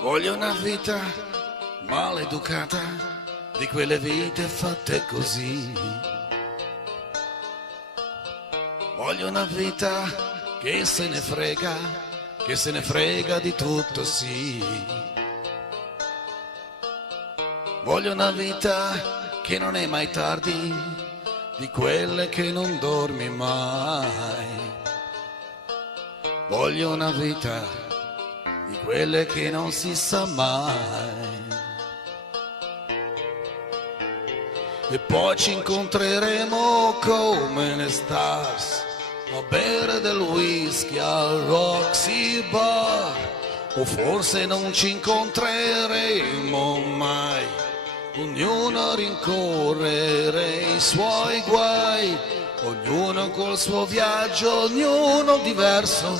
Voglio una vita maleducata, di quelle vite fatte così. Voglio una vita che se ne frega di tutto, sì. Voglio una vita che non è mai tardi, di quelle che non dormi mai. Voglio una vita di quelle che non si sa mai. E poi ci incontreremo come le stars a bere del whisky al Roxy Bar. O forse non ci incontreremo mai, ognuno a rincorrere i suoi guai, ognuno col suo viaggio, ognuno diverso,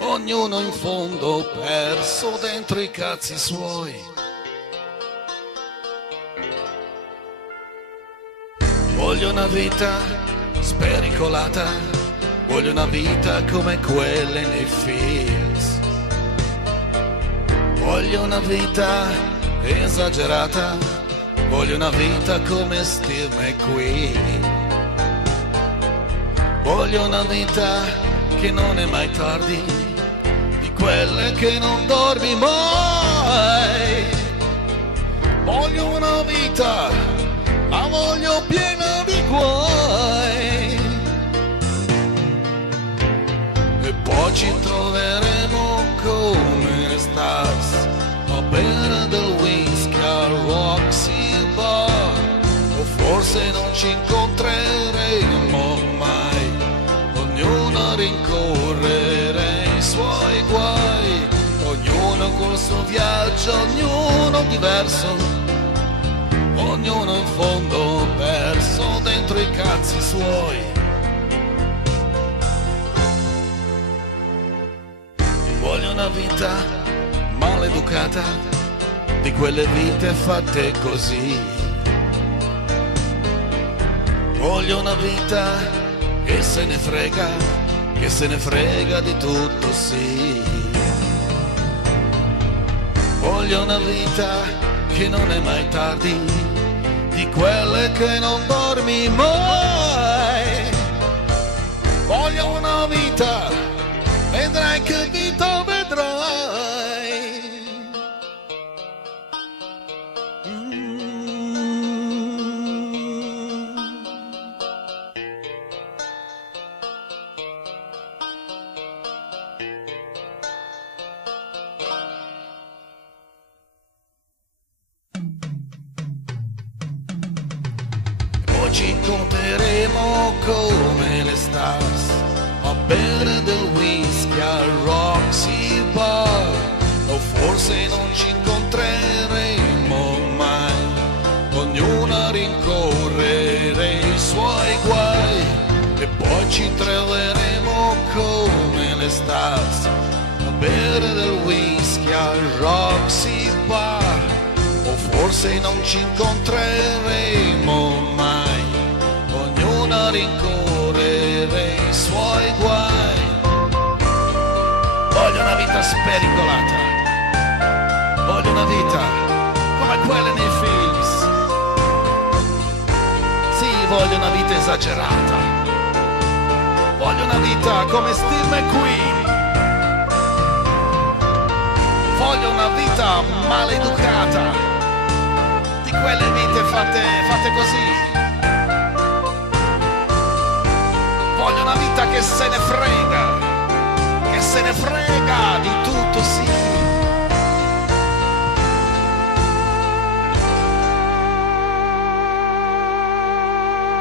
ognuno in fondo perso dentro i cazzi suoi. Voglio una vita spericolata, voglio una vita come quelle nei films. Voglio una vita esagerata, voglio una vita come Steve McQueen. Voglio una vita che non è mai tardi, di quelle che non dormi mai. Voglio una vita, la voglio piena di guai. E poi ci troveremo come le stars a bere del whisky al Roxy Bar. O forse non ci incontreremo mai, ognuno a rincorrere i suoi guai, ognuno col suo viaggio, ognuno diverso, ognuno in fondo perso dentro i cazzi suoi. Voglio una vita maleducata, di quelle vite fatte così. Voglio una vita che se ne frega di tutto, sì. Voglio una vita che non è mai tardi, di quelle che non dormi mai. Voglio una vita, vedrai che vita vedrai. Ci incontreremo come le stars a bere del whisky al Roxy Bar. O forse non ci incontreremo mai, ognuno a rincorrere i suoi guai. E poi ci troveremo come le stars a bere del whisky al Roxy Bar. O forse non ci incontreremo mai, ognuno a rincorrere i suoi guai. Voglio una vita spericolata, voglio una vita come quelle nei films. Sì, voglio una vita esagerata, voglio una vita come Steve McQueen. Voglio una vita maleducata, di quelle vite fatte così. Voglio una vita che se ne frega di tutto.